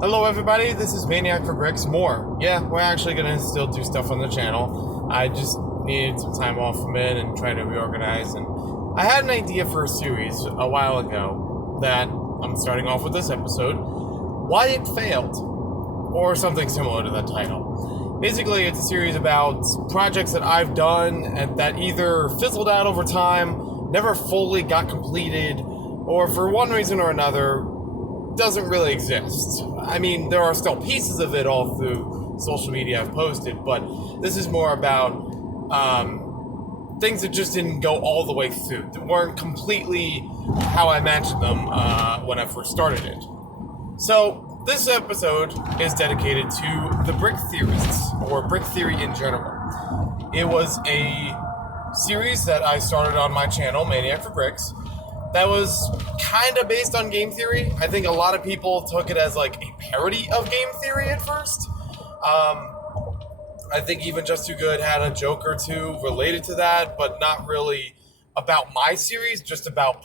Hello everybody, this is Maniac for Bricks. More. Yeah, we're actually gonna still do stuff on the channel. I just needed some time off from it and trying to reorganize, and I had an idea for a series a while ago that I'm starting off with this episode. Why it failed. Or something similar to that title. Basically, it's a series about projects that I've done and that either fizzled out over time, never fully got completed, or for one reason or another doesn't really exist. I mean, there are still pieces of it all through social media I've posted, but this is more about things that just didn't go all the way through, that weren't completely how I imagined them when I first started it. So, this episode is dedicated to the Brick Theorists, or Brick Theory in general. It was a series that I started on my channel, Maniac for Bricks, that was kind of based on game theory. I think a lot of people took it as like a parody of game theory at first. I think even Just Too Good had a joke or two related to that, but not really about my series, just about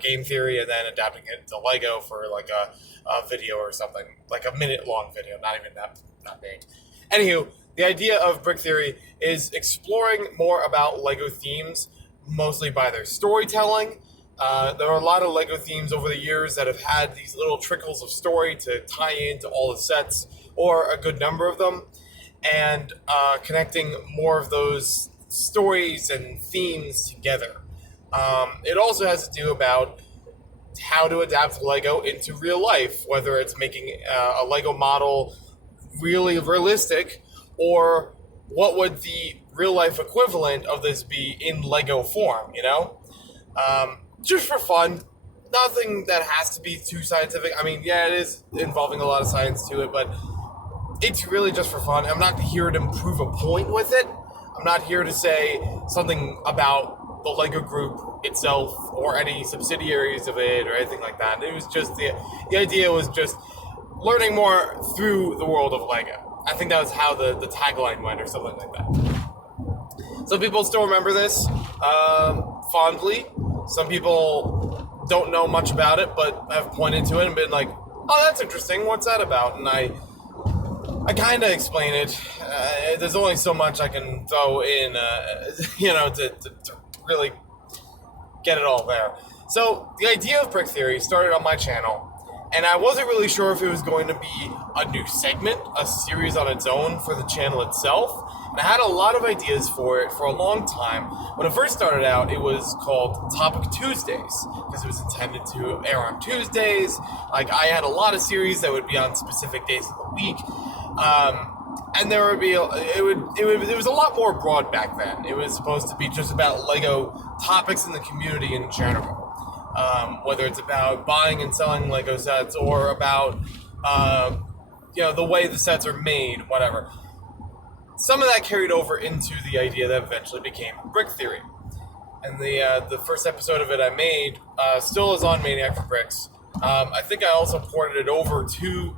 game theory, and then adapting it to Lego for like a video or something, like a minute-long video, not even that big. Anywho, the idea of Brick Theory is exploring more about Lego themes, mostly by their storytelling. There are a lot of Lego themes over the years that have had these little trickles of story to tie into all the sets, or a good number of them, and connecting more of those stories and themes together. It also has to do about how to adapt Lego into real life, whether it's making a Lego model really realistic, or what would the real life equivalent of this be in Lego form, you know? Just for fun. Nothing that has to be too scientific. I mean, yeah, it is involving a lot of science to it, but it's really just for fun. I'm not here to prove a point with it. I'm not here to say something about the Lego group itself or any subsidiaries of it or anything like that. It was just the idea was just learning more through the world of Lego. I think that was how the tagline went or something like that. Some people still remember this fondly. Some people don't know much about it, but have pointed to it and been like, "Oh, that's interesting. What's that about?" And I kind of explain it. There's only so much I can throw in, to really get it all there. So the idea of Brick Theory started on my channel, and I wasn't really sure if it was going to be a new segment, a series on its own for the channel itself. And I had a lot of ideas for it for a long time. When it first started out, it was called Topic Tuesdays, because it was intended to air on Tuesdays. Like, I had a lot of series that would be on specific days of the week. And there would be, it was a lot more broad back then. It was supposed to be just about Lego topics in the community in general. Whether it's about buying and selling Lego sets, or about, the way the sets are made, whatever. Some of that carried over into the idea that eventually became Brick Theory. And the first episode of it I made still is on Maniac for Bricks. I think I also ported it over to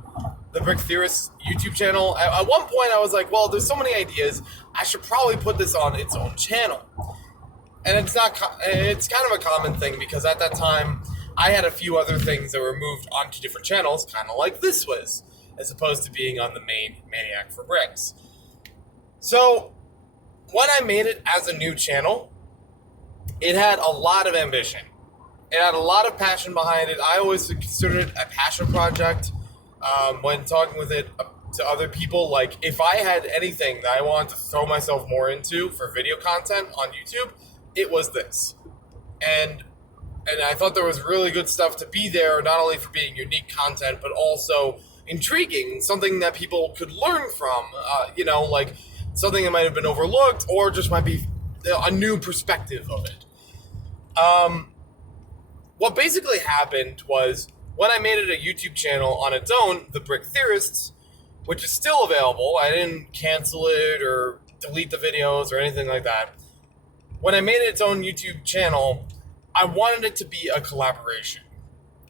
the Brick Theorists YouTube channel. At one point I was like, well, there's so many ideas, I should probably put this on its own channel. And it's kind of a common thing, because at that time I had a few other things that were moved onto different channels, kind of like this was, as opposed to being on the main Maniac for Bricks. So, when I made it as a new channel, it had a lot of ambition. It had a lot of passion behind it. I always considered it a passion project when talking with it to other people. Like, if I had anything that I wanted to throw myself more into for video content on YouTube, it was this. And I thought there was really good stuff to be there, not only for being unique content, but also intriguing, something that people could learn from, like something that might have been overlooked, or just might be a new perspective of it. What basically happened was, when I made it a YouTube channel on its own, The Brick Theorists, which is still available, I didn't cancel it or delete the videos or anything like that. When I made it its own YouTube channel, I wanted it to be a collaboration.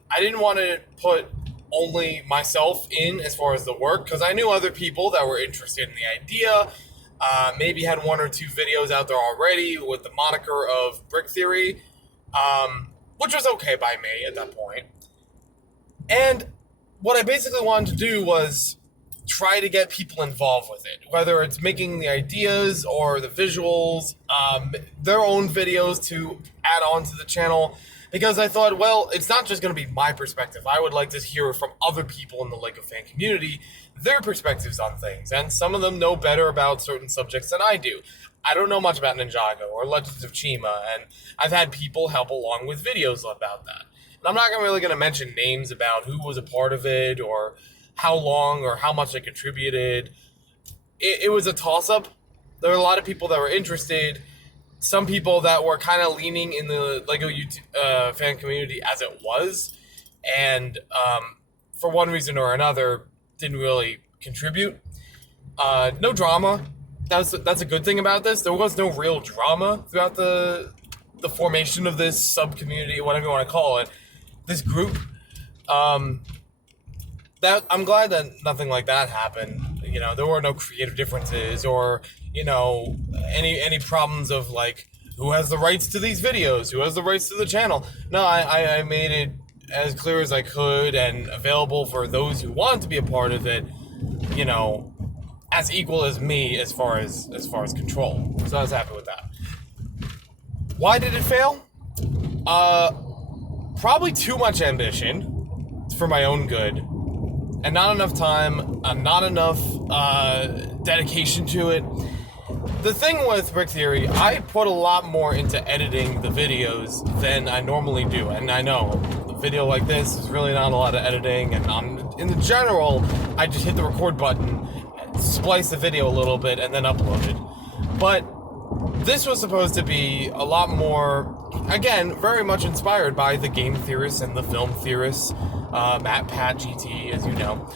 I didn't want to put only myself in as far as the work, because I knew other people that were interested in the idea, maybe had one or two videos out there already with the moniker of Brick Theory, which was okay by me at that point. And what I basically wanted to do was try to get people involved with it, whether it's making the ideas or the visuals, their own videos to add on to the channel. Because I thought, well, it's not just going to be my perspective. I would like to hear from other people in the LEGO fan community, their perspectives on things. And some of them know better about certain subjects than I do. I don't know much about Ninjago or Legends of Chima, and I've had people help along with videos about that. And I'm not really going to mention names about who was a part of it or how long or how much they contributed. It was a toss-up. There were a lot of people that were interested. Some people that were kind of leaning in the LEGO YouTube, fan community as it was, and for one reason or another, didn't really contribute. No drama. That's a good thing about this. There was no real drama throughout the formation of this sub-community, whatever you want to call it, this group. That I'm glad that nothing like that happened. You know, there were no creative differences or, you know, any problems of like who has the rights to these videos, who has the rights to the channel. No, I made it as clear as I could and available for those who want to be a part of it, you know, as equal as me as far as control. So I was happy with that. Why did it fail? Probably too much ambition for my own good. And not enough time, not enough dedication to it. The thing with Brick Theory, I put a lot more into editing the videos than I normally do. And I know a video like this is really not a lot of editing. And in the general, I just hit the record button, splice the video a little bit, and then upload it. But this was supposed to be a lot more, again, very much inspired by the game theorists and the film theorists. Matt, Pat, GT, as you know.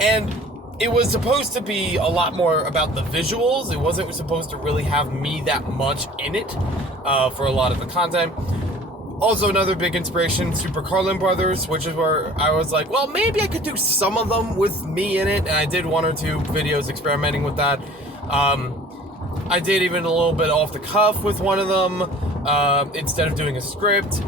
And it was supposed to be a lot more about the visuals. It wasn't supposed to really have me that much in it for a lot of the content. Also, another big inspiration, Super Carlin Brothers, which is where I was like, well, maybe I could do some of them with me in it. And I did one or two videos experimenting with that. I did even a little bit off the cuff with one of them instead of doing a script.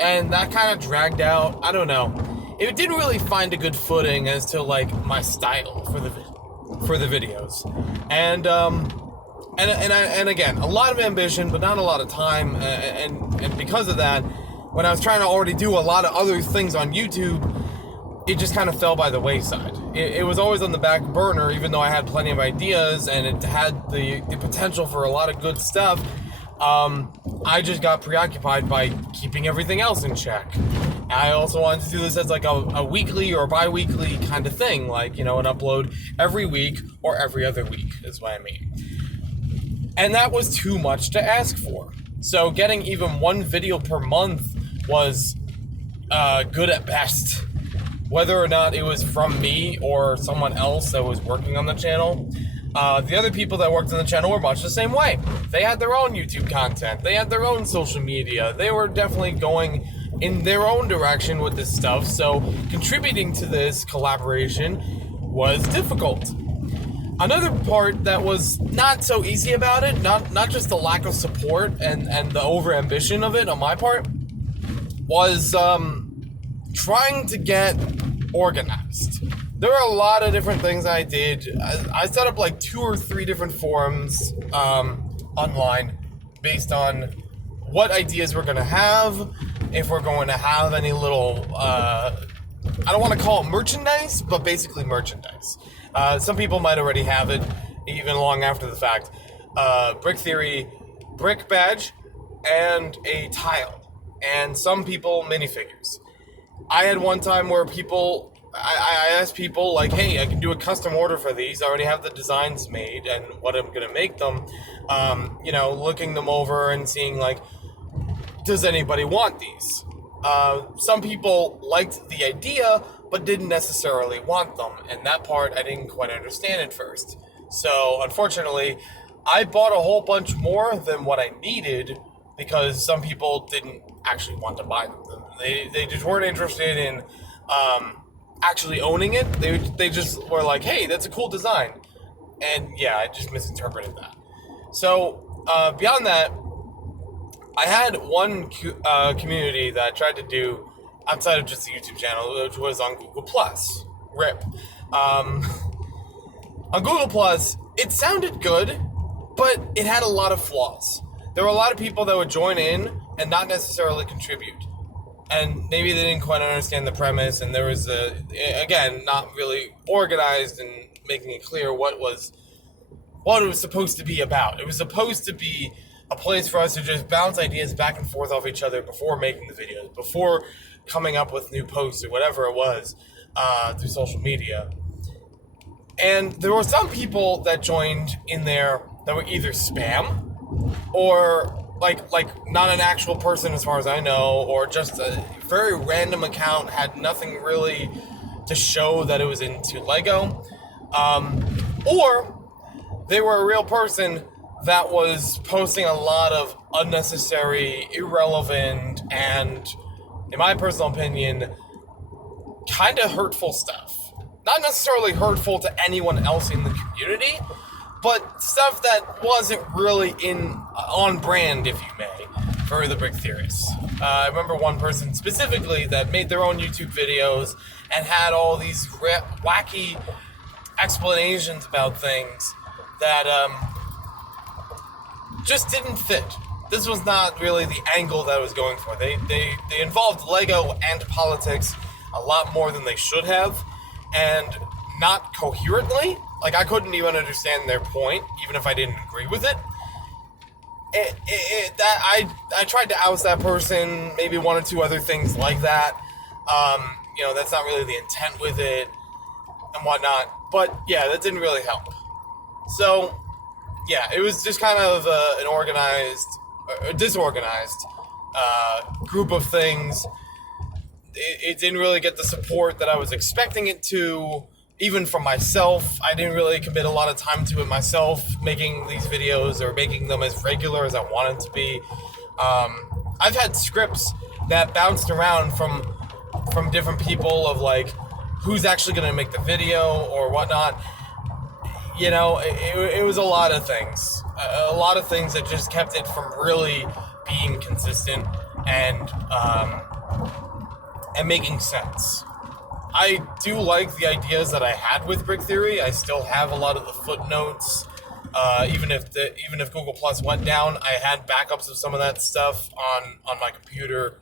And that kind of dragged out. I don't know. It didn't really find a good footing as to like my style for the videos. And again, a lot of ambition, but not a lot of time. And because of that, when I was trying to already do a lot of other things on YouTube, it just kind of fell by the wayside. It was always on the back burner, even though I had plenty of ideas and it had the potential for a lot of good stuff. I just got preoccupied by keeping everything else in check. I also wanted to do this as like a weekly or bi-weekly kind of thing, like, you know, an upload every week or every other week is what I mean. And that was too much to ask for. So getting even one video per month was good at best. Whether or not it was from me or someone else that was working on the channel. The other people that worked on the channel were much the same way. They had their own YouTube content. They had their own social media. They were definitely going in their own direction with this stuff. So contributing to this collaboration was difficult. Another part that was not so easy about it, not just the lack of support and the over-ambition of it on my part, was trying to get organized. There were a lot of different things I did. I set up like 2 or 3 different forums online based on what ideas we're going to have, if we're going to have any little, I don't want to call it merchandise, but basically merchandise. Some people might already have it, even long after the fact. Brick Theory, brick badge, and a tile. And some people, minifigures. I had one time where I asked people, like, hey, I can do a custom order for these. I already have the designs made and what I'm going to make them. You know, looking them over and seeing, like, does anybody want these? Some people liked the idea, but didn't necessarily want them. And that part, I didn't quite understand at first. So, unfortunately, I bought a whole bunch more than what I needed because some people didn't actually want to buy them. They just weren't interested in actually owning it. They just were like, hey, that's a cool design. And yeah, I just misinterpreted that. So beyond that, I had one community that I tried to do outside of just the YouTube channel, which was on Google Plus. RIP. On Google Plus, it sounded good, but it had a lot of flaws. There were a lot of people that would join in and not necessarily contribute. And maybe they didn't quite understand the premise, and there was, again, not really organized and making it clear what it was supposed to be about. It was supposed to be a place for us to just bounce ideas back and forth off each other before making the videos, before coming up with new posts or whatever it was through social media. And there were some people that joined in there that were either spam or like not an actual person as far as I know, or just a very random account, had nothing really to show that it was into Lego, or they were a real person that was posting a lot of unnecessary, irrelevant, and, in my personal opinion, kind of hurtful stuff. Not necessarily hurtful to anyone else in the community, but stuff that wasn't really on brand, if you may, for the Brick Theorists. I remember one person specifically that made their own YouTube videos and had all these wacky explanations about things that just didn't fit. This was not really the angle that I was going for. They involved Lego and politics a lot more than they should have, and not coherently. Like, I couldn't even understand their point, even if I didn't agree with it. I tried to oust that person, maybe one or two other things like that. That's not really the intent with it and whatnot. But yeah, that didn't really help. So yeah, it was just kind of an disorganized group of things. It didn't really get the support that I was expecting it to, even from myself. I didn't really commit a lot of time to it myself, making these videos or making them as regular as I wanted to be. I've had scripts that bounced around from different people of like, who's actually going to make the video or whatnot. It was a lot of things. A lot of things that just kept it from really being consistent and making sense. I do like the ideas that I had with Brick Theory. I still have a lot of the footnotes. Even if Google Plus went down, I had backups of some of that stuff on my computer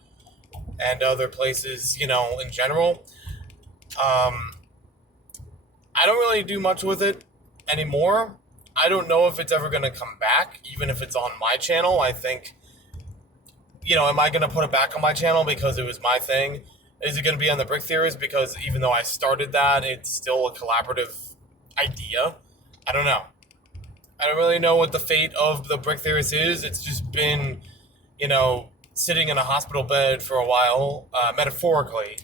and other places, in general. I don't really do much with it anymore. I don't know if it's ever going to come back, even if it's on my channel. I think, am I going to put it back on my channel because it was my thing? Is it going to be on the Brick Theorists because even though I started that, it's still a collaborative idea? I don't know. I don't really know what the fate of the Brick Theorists is. It's just been, sitting in a hospital bed for a while, metaphorically,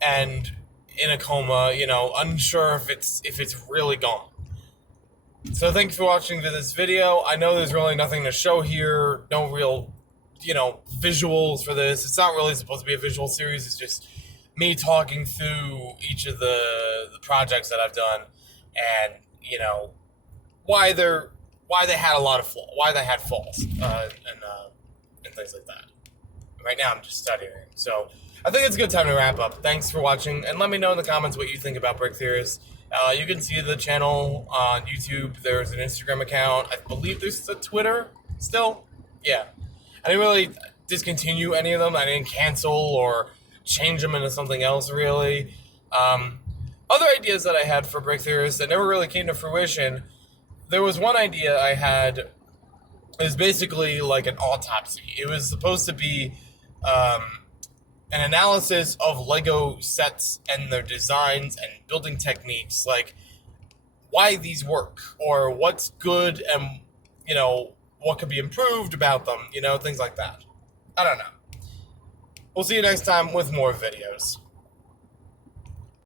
and in a coma, unsure if it's really gone. So thank you for watching this video. I know there's really nothing to show here, no real visuals for this. It's not really supposed to be a visual series. It's just me talking through each of the projects that I've done, and why they had a lot of why they had flaws and things like that. Right now I'm just studying, so I think it's a good time to wrap up. Thanks for watching, and let me know in the comments what you think about Brick Theorists. You can see the channel on YouTube. There's an Instagram account. I believe there's a Twitter still. Yeah. I didn't really discontinue any of them. I didn't cancel or change them into something else, really. Other ideas that I had for Brick Theorists that never really came to fruition. There was one idea I had. It was basically like an autopsy. It was supposed to be an analysis of Lego sets and their designs and building techniques, like why these work or what's good and, what could be improved about them, things like that. I don't know. We'll see you next time with more videos.